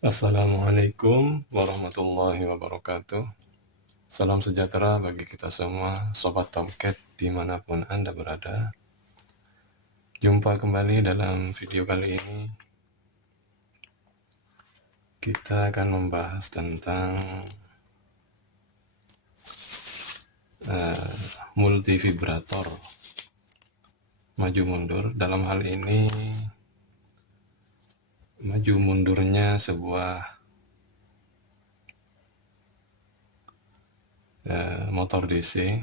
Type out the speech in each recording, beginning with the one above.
Assalamualaikum warahmatullahi wabarakatuh. Salam sejahtera bagi kita semua, Sobat Tomcat dimanapun Anda berada. Jumpa kembali dalam video kali ini. Kita akan membahas tentang multivibrator maju mundur. Dalam hal ini maju mundurnya sebuah motor DC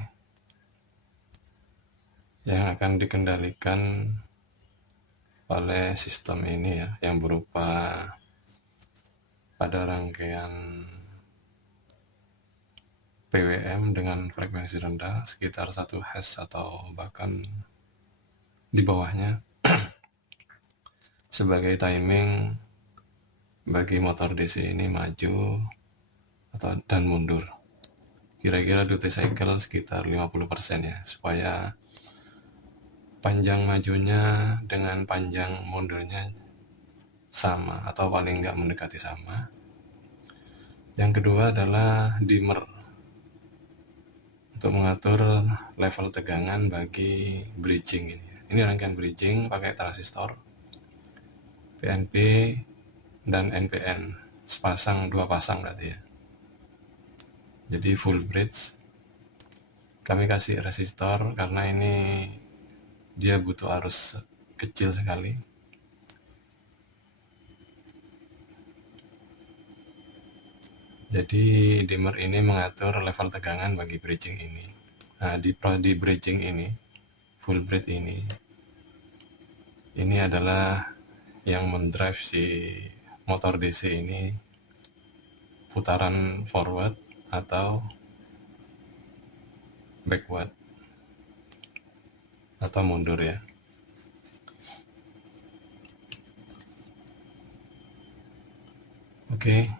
yang akan dikendalikan oleh sistem ini ya, yang berupa pada rangkaian PWM dengan frekuensi rendah sekitar 1 Hz atau bahkan di bawahnya sebagai timing bagi motor DC ini maju dan mundur. Kira-kira duty cycle sekitar 50% ya, supaya panjang majunya dengan panjang mundurnya sama atau paling nggak mendekati sama. Yang kedua adalah dimmer untuk mengatur level tegangan bagi bridging ini. Ini rangkaian bridging pakai transistor PNP dan NPN, dua pasang berarti ya. Jadi full bridge. Kami kasih resistor karena ini dia butuh arus kecil sekali. Jadi dimmer ini mengatur level tegangan bagi bridging ini. Nah, di bridging ini, full bridge ini adalah yang mendrive si motor DC ini putaran forward atau backward atau mundur ya. Oke.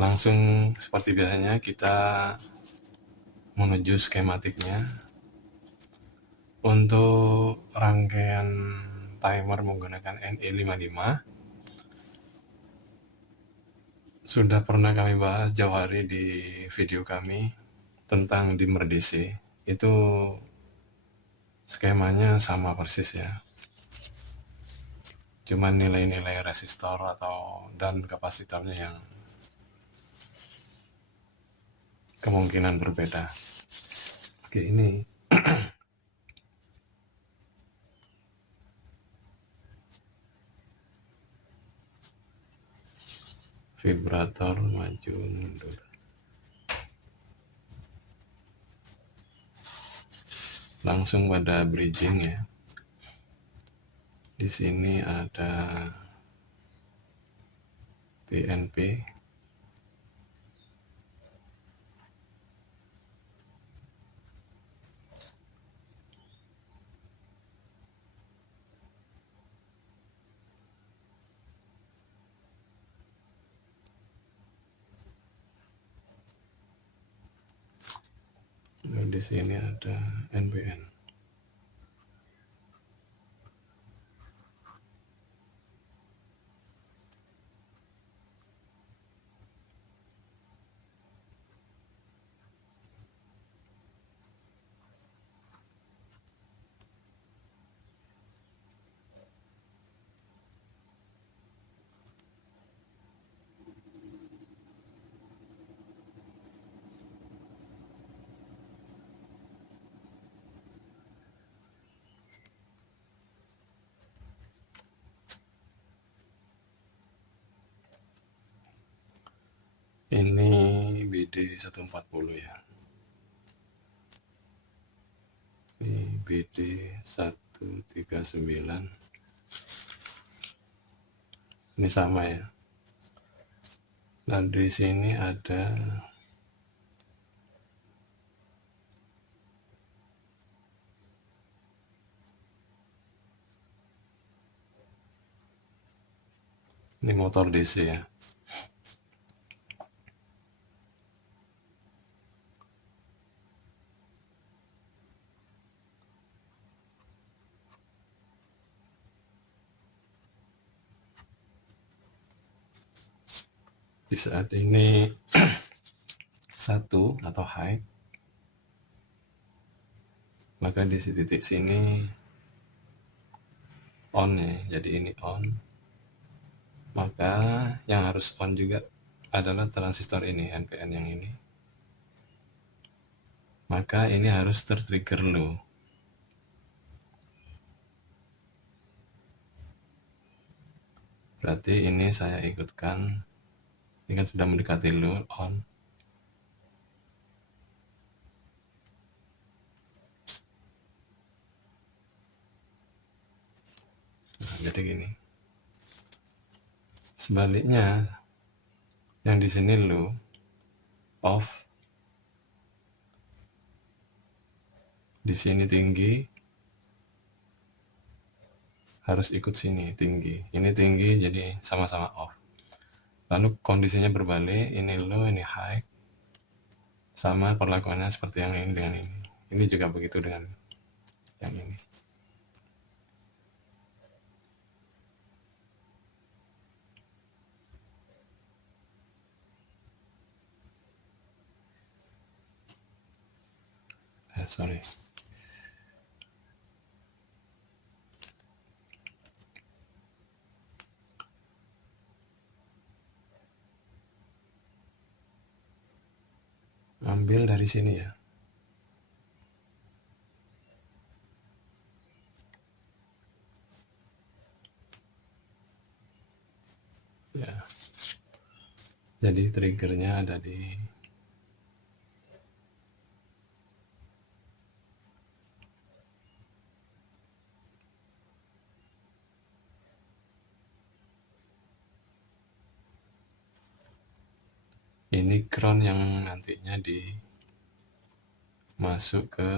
Langsung seperti biasanya kita menuju skematiknya. Untuk rangkaian timer menggunakan NE55 sudah pernah kami bahas jauh hari di video kami tentang dimmer DC. Itu skemanya sama persis ya, cuman nilai-nilai resistor dan kapasitornya yang kemungkinan berbeda. Oke, ini vibrator maju mundur. Langsung pada bridging ya. Di sini ada PNP, dan di sini ada NPN. Ini BD 140 ya. Ini BD 139. Ini sama ya. Dan di sini ada ini motor DC ya. Di saat ini 1 atau high, maka di titik sini on ya, jadi ini on, maka yang harus on juga adalah transistor ini, NPN yang ini, maka ini harus tertrigger low. Berarti ini saya ikutkan, ini kan sudah mendekati low, on. Nah, jadi gini. Sebaliknya, yang di sini low, off, di sini tinggi, harus ikut sini tinggi. Ini tinggi, jadi sama-sama off. Lalu kondisinya berbalik, ini low, ini high. Sama perlakuannya seperti yang ini dengan ini. Ini juga begitu dengan yang ini. Sorry. Ambil dari sini ya. Ya. Jadi triggernya ada di ini ground yang nantinya masuk ke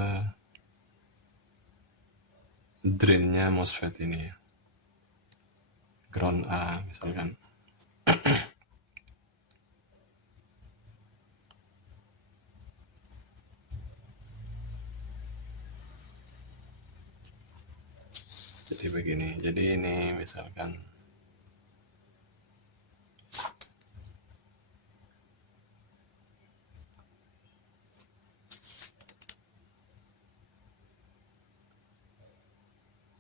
drainnya MOSFET ini ya. Ground A misalkan. Jadi begini, jadi ini misalkan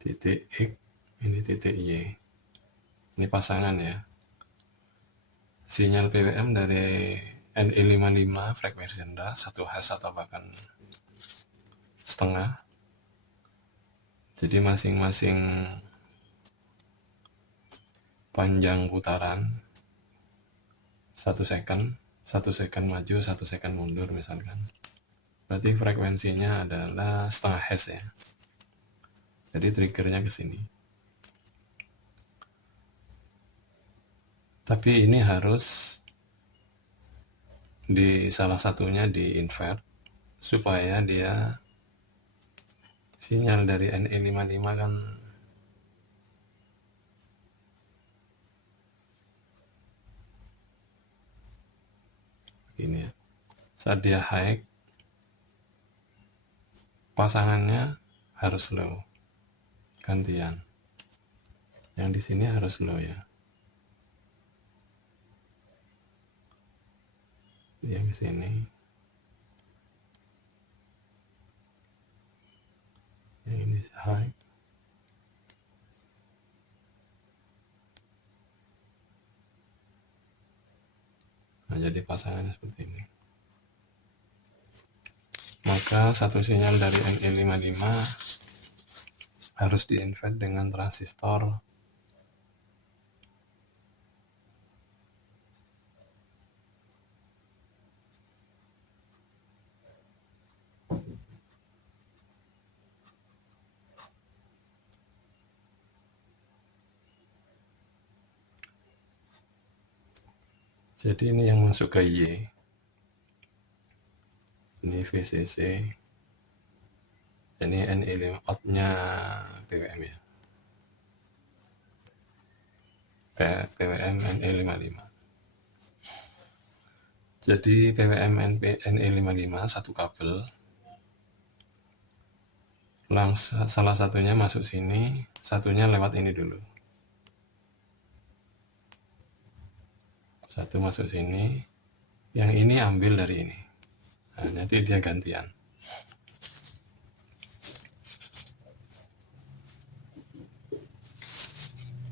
titik X, ini titik Y. Ini pasangan ya. Sinyal PWM dari NE55 frekuensi rendah 1 Hz atau bahkan setengah. Jadi masing-masing panjang putaran 1 second, 1 second maju, 1 second mundur misalkan. Berarti frekuensinya adalah setengah Hz ya. Jadi triggernya ke sini. Tapi ini harus di salah satunya di invert supaya dia sinyal dari NE55 kan ini ya. Saat dia high, pasangannya harus low. Gantian. Yang di sini harus low ya. Yang ke sini. Yang ini high. Nah, jadi pasangannya seperti ini. Maka satu sinyal dari NE55 harus di-invert dengan transistor jadi ini yang masuk ke Y, ini VCC, ini NE5 outnya PWM ya, PWM NE55. Jadi PWM NE55 satu kabel, salah satunya masuk sini, satunya lewat ini dulu. Satu masuk sini, yang ini ambil dari ini. Nah, nanti dia gantian.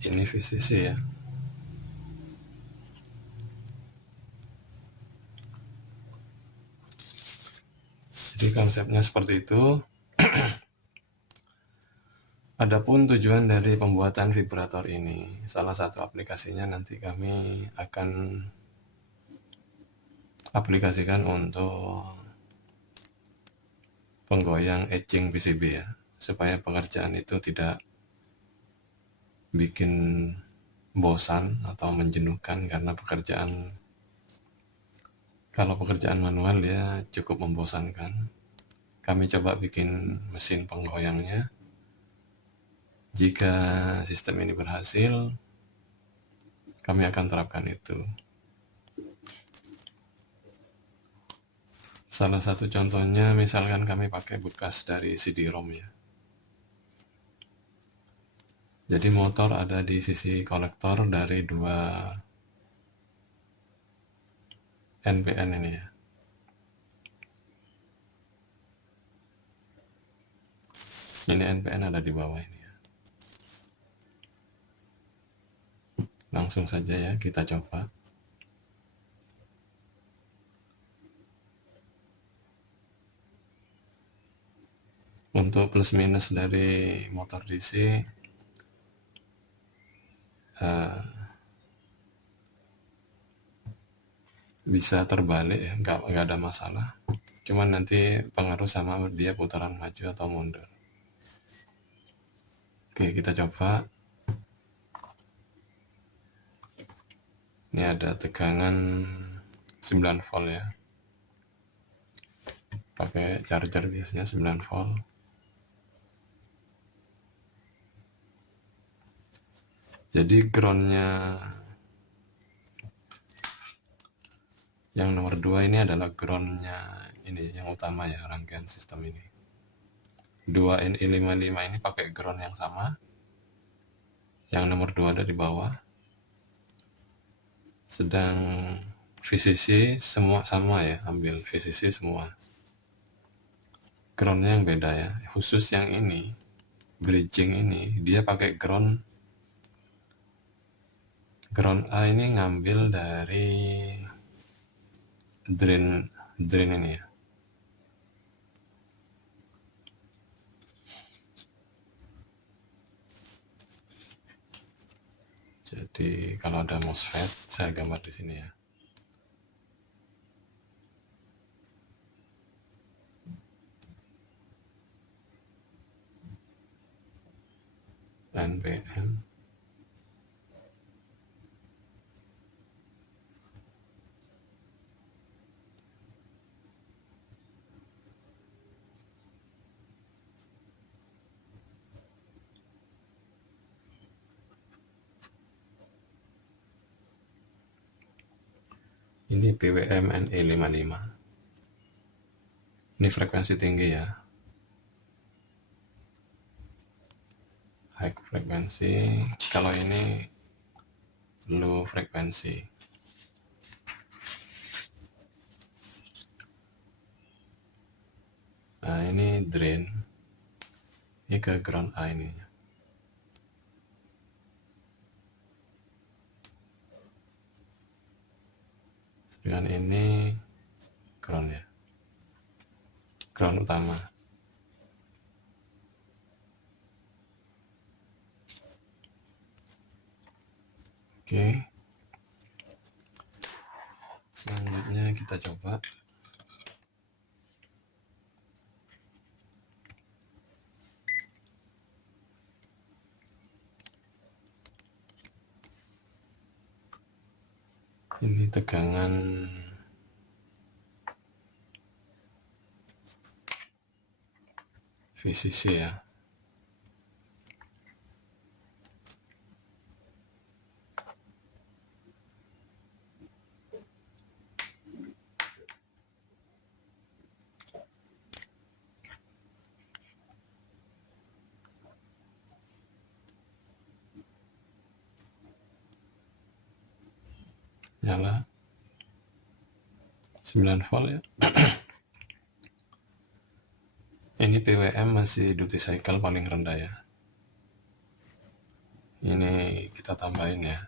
Ini VCC ya. Jadi konsepnya seperti itu. Adapun tujuan dari pembuatan vibrator ini, salah satu aplikasinya nanti kami akan aplikasikan untuk penggoyang etching PCB ya, supaya pekerjaan itu tidak bikin bosan atau menjenuhkan, karena kalau pekerjaan manual ya cukup membosankan. Kami coba bikin mesin penggoyangnya. Jika sistem ini berhasil, kami akan terapkan itu. Salah satu contohnya misalkan kami pakai bekas dari CD-ROM ya. Jadi motor ada di sisi kolektor dari dua NPN ini ya. Ini NPN ada di bawah ini ya. Langsung saja ya kita coba. Untuk plus minus dari motor DC bisa terbalik ya, nggak ada masalah. Cuman nanti pengaruh sama dia putaran maju atau mundur. Oke, kita coba. Ini ada tegangan 9 volt ya. Pakai charger biasanya 9 volt. Jadi groundnya yang nomor 2 ini adalah groundnya ini yang utama ya, rangkaian sistem ini. 2NI55 ini pakai ground yang sama. Yang nomor 2 ada di bawah. Sedang VCC semua sama ya, ambil VCC semua. Groundnya yang beda ya. Khusus yang ini, bridging ini, dia pakai ground A ini ngambil dari drain ini ya. Jadi kalau ada MOSFET, saya gambar di sini ya. NPN. Ini PWM NE55. Ini frekuensi tinggi ya. High frekuensi. Kalau ini low frekuensi. Nah, ini drain. Ini ke ground A ini. Dengan ini ground ya. Ground utama. Oke. Selanjutnya kita coba. Ini tegangan VCC ya. nyala 9 volt ya. Ini PWM masih duty cycle paling rendah ya. Ini kita tambahin ya.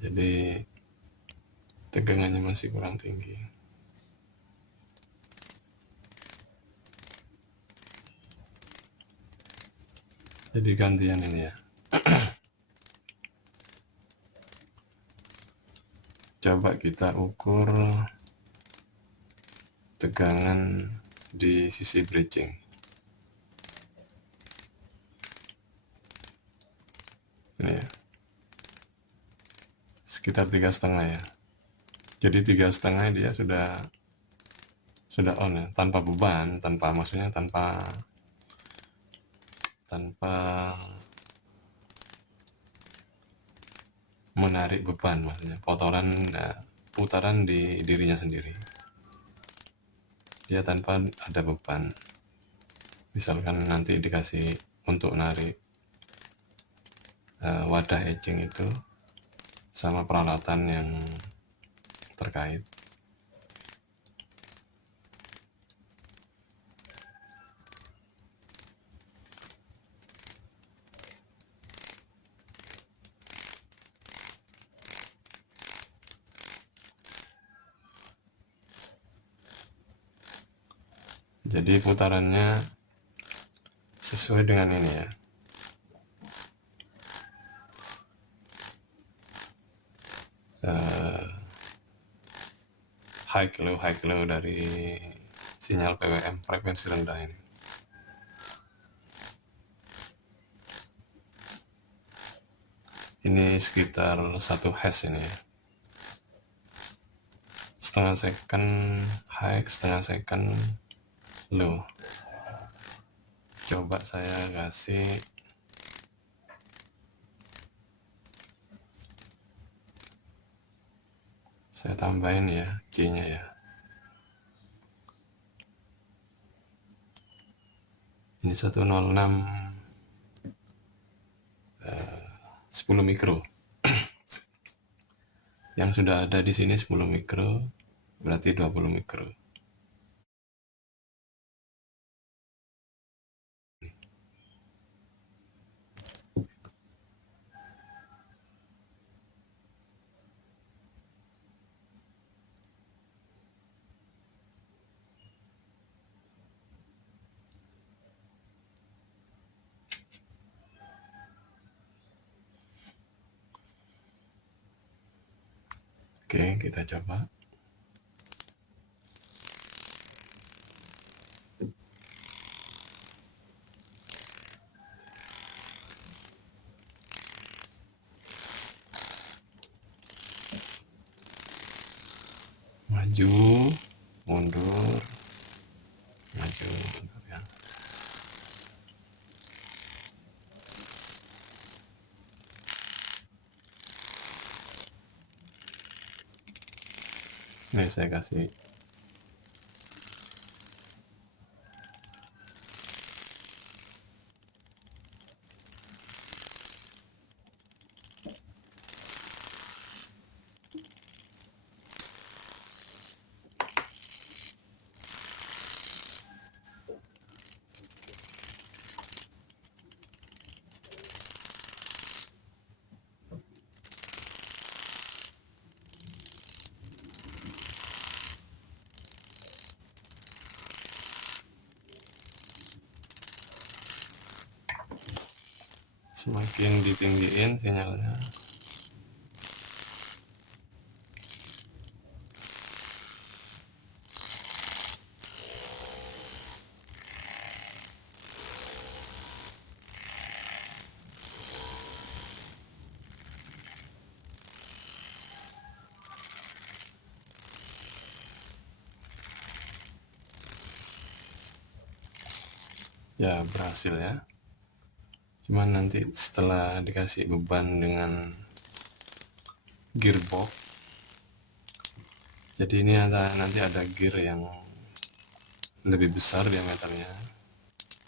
Jadi tegangannya masih kurang tinggi. Jadi gantian ini ya. Coba kita ukur tegangan di sisi bridging. Ini ya. Sekitar 3,5 ya. Jadi 3,5 dia sudah on ya, tanpa beban, maksudnya tanpa menarik beban, maksudnya putaran di dirinya sendiri. Dia tanpa ada beban. Misalkan nanti dikasih untuk narik wadah etching itu sama peralatan yang terkait. Jadi putarannya sesuai dengan ini ya. High low dari sinyal PWM frekuensi rendah ini. Ini sekitar 1 Hz ini ya. Setengah second high, setengah second low. Coba saya kasih saya tambahin ya G-nya ya. Ini 106 10 mikro. Yang sudah ada di sini 10 mikro, berarti 20 mikro. Oke, kita coba. Maju, mundur, maju, mundur ya. Ini saya kasih semakin ditinggiin sinyalnya. Ya berhasil ya, cuman nanti setelah dikasih beban dengan gearbox, jadi ini nanti ada gear yang lebih besar diameternya,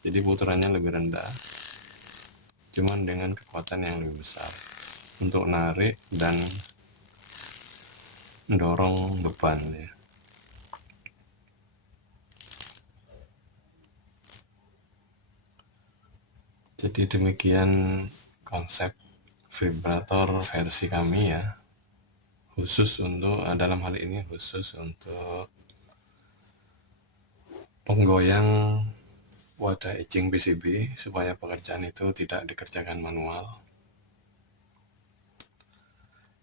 jadi putarannya lebih rendah, cuman dengan kekuatan yang lebih besar untuk narik dan mendorong beban ya. Jadi demikian konsep vibrator versi kami ya, khusus untuk dalam hal ini khusus untuk penggoyang wadah etching PCB supaya pekerjaan itu tidak dikerjakan manual.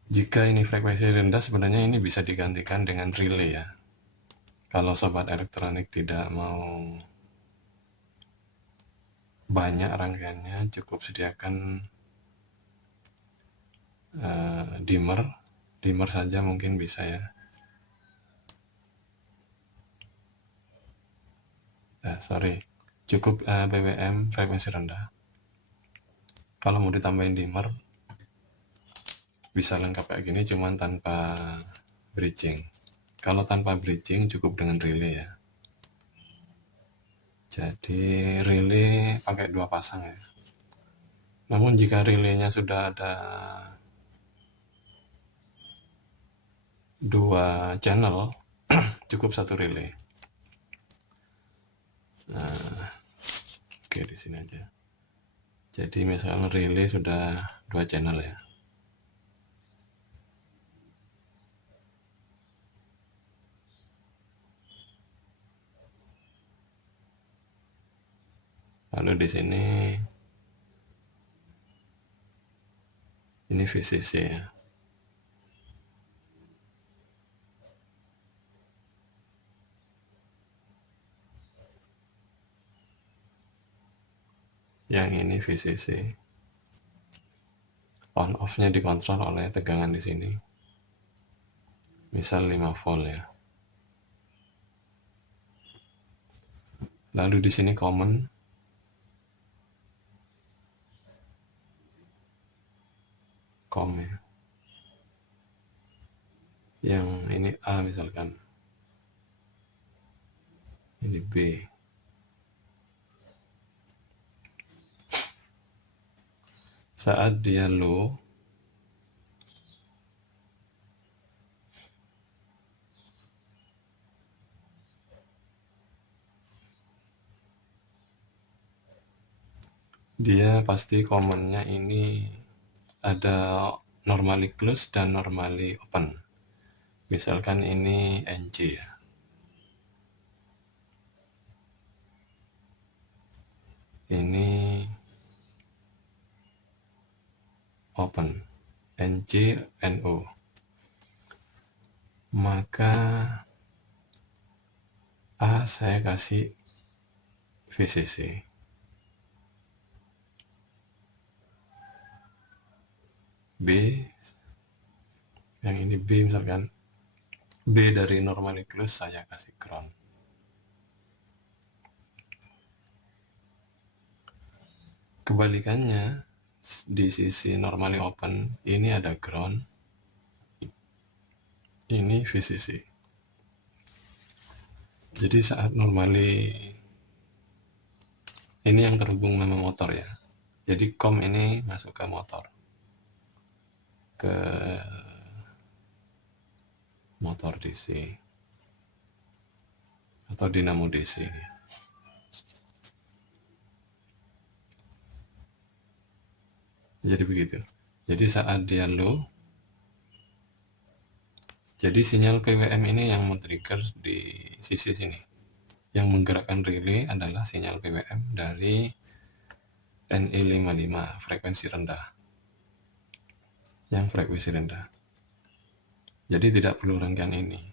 Jika ini frekuensi rendah, sebenarnya ini bisa digantikan dengan relay ya. Kalau sobat elektronik tidak mau banyak rangkaiannya, cukup sediakan dimmer saja mungkin bisa ya. Cukup BWM frekuensi rendah. Kalau mau ditambahin dimmer bisa lengkap kayak gini, cuman tanpa bridging. Kalau tanpa bridging cukup dengan relay ya. Jadi relay pakai 2 pasang ya. Namun jika relaynya sudah ada 2 channel, cukup 1 relay. Oke, di sini aja. Jadi misalnya relay sudah 2 channel ya. Lalu di sini ini VCC ya. Yang ini VCC. On off-nya dikontrol oleh tegangan di sini. Misal 5 volt ya. Lalu di sini common. COM ya. Yang ini A misalkan. Ini B. Saat dia low, dia pasti commonnya ini ada normally close dan normally open. Misalkan ini NC ya. Ini open, NC, NO. Maka A saya kasih VCC. B, yang ini B misalkan, B dari normally close saya kasih ground. Kebalikannya, di sisi normally open ini ada ground, ini VCC. Jadi saat normally ini yang terhubung sama motor ya. Jadi COM ini masuk ke motor, ke motor DC atau dinamo DC. Jadi begitu. Jadi saat dia low, jadi sinyal PWM ini yang men-trigger di sisi sini. Yang menggerakkan relay adalah sinyal PWM dari NE55, frekuensi rendah. Yang frekuensi rendah. Jadi tidak perlu rangkaian ini.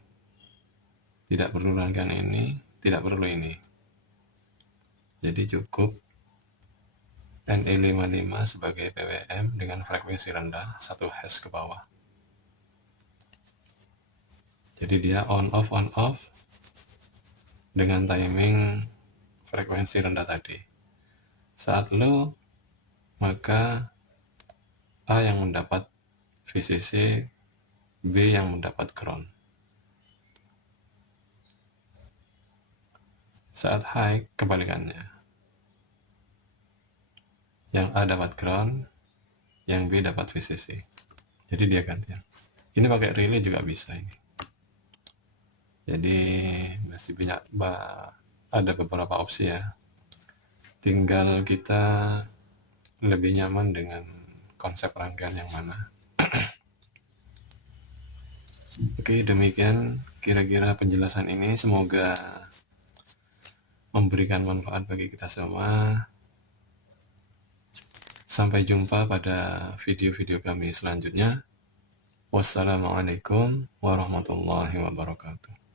Tidak perlu rangkaian ini, tidak perlu ini. Jadi cukup NE55 sebagai PWM dengan frekuensi rendah 1 Hz ke bawah. Jadi dia on off dengan timing frekuensi rendah tadi. Saat low, maka A yang mendapat VCC, B yang mendapat ground. Saat high, kebalikannya. Yang A dapat ground, yang B dapat VCC. Jadi dia gantian. Ini pakai relay juga bisa ini. Jadi masih banyak, ada beberapa opsi ya. Tinggal kita lebih nyaman dengan konsep rangkaian yang mana. Oke, demikian kira-kira penjelasan ini. Semoga memberikan manfaat bagi kita semua. Sampai jumpa pada video-video kami selanjutnya. Wassalamualaikum warahmatullahi wabarakatuh.